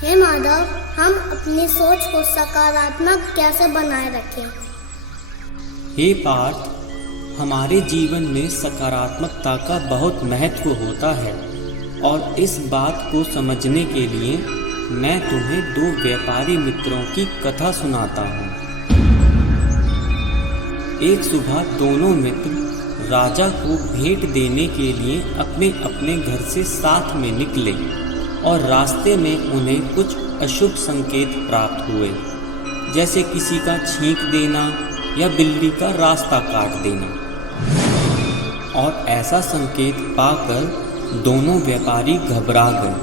हे माधव, हम अपनी सोच को सकारात्मक कैसे बनाए रखें? हे पार्थ, हमारे जीवन में सकारात्मकता का बहुत महत्व होता है और इस बात को समझने के लिए मैं तुम्हें दो व्यापारी मित्रों की कथा सुनाता हूँ। एक सुबह दोनों मित्र राजा को भेंट देने के लिए अपने अपने घर से साथ में निकले और रास्ते में उन्हें कुछ अशुभ संकेत प्राप्त हुए, जैसे किसी का छींक देना या बिल्ली का रास्ता काट देना। और ऐसा संकेत पाकर दोनों व्यापारी घबरा गए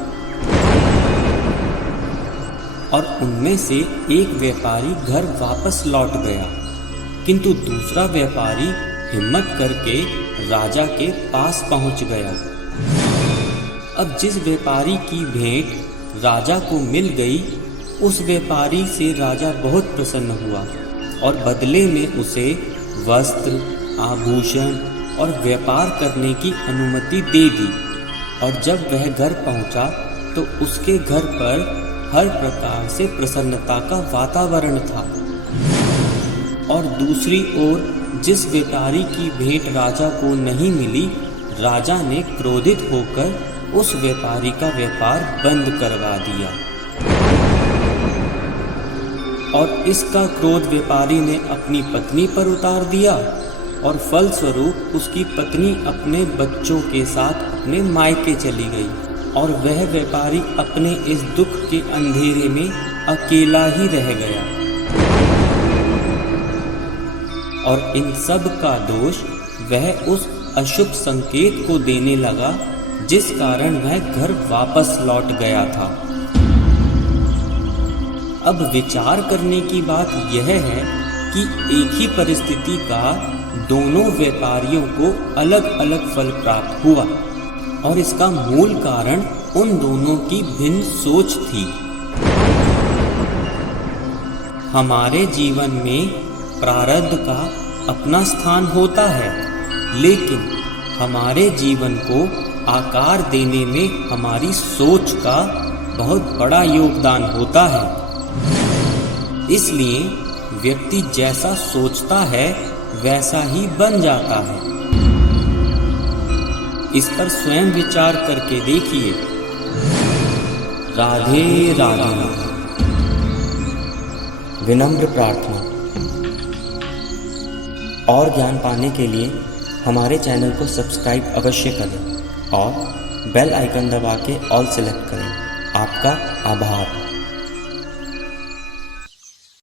और उनमें से एक व्यापारी घर वापस लौट गया, किंतु दूसरा व्यापारी हिम्मत करके राजा के पास पहुंच गया। अब जिस व्यापारी की भेंट राजा को मिल गई, उस व्यापारी से राजा बहुत प्रसन्न हुआ और बदले में उसे वस्त्र, आभूषण और व्यापार करने की अनुमति दे दी। और जब वह घर पहुंचा तो उसके घर पर हर प्रकार से प्रसन्नता का वातावरण था। और दूसरी ओर जिस व्यापारी की भेंट राजा को नहीं मिली, राजा ने क्रोधित होकर उस व्यापारी का व्यापार बंद करवा दिया। और इसका क्रोध व्यापारी ने अपनी पत्नी पर उतार दिया और फलस्वरूप उसकी पत्नी अपने बच्चों के साथ अपने मायके चली गई और वह व्यापारी अपने इस दुख के अंधेरे में अकेला ही रह गया। और इन सब का दोष वह उस अशुभ संकेत को देने लगा, जिस कारण वह घर वापस लौट गया था। अब विचार करने की बात यह है कि एक ही परिस्थिति का दोनों व्यापारियों को अलग अलग फल प्राप्त हुआ और इसका मूल कारण उन दोनों की भिन्न सोच थी। हमारे जीवन में प्रारब्ध का अपना स्थान होता है, लेकिन हमारे जीवन को आकार देने में हमारी सोच का बहुत बड़ा योगदान होता है। इसलिए व्यक्ति जैसा सोचता है वैसा ही बन जाता है। इस पर स्वयं विचार करके देखिए। राधे राधे। विनम्र प्रार्थना। और ज्ञान पाने के लिए हमारे चैनल को सब्सक्राइब अवश्य करें और बेल आइकन दबा के ऑल सेलेक्ट करें। आपका आभार।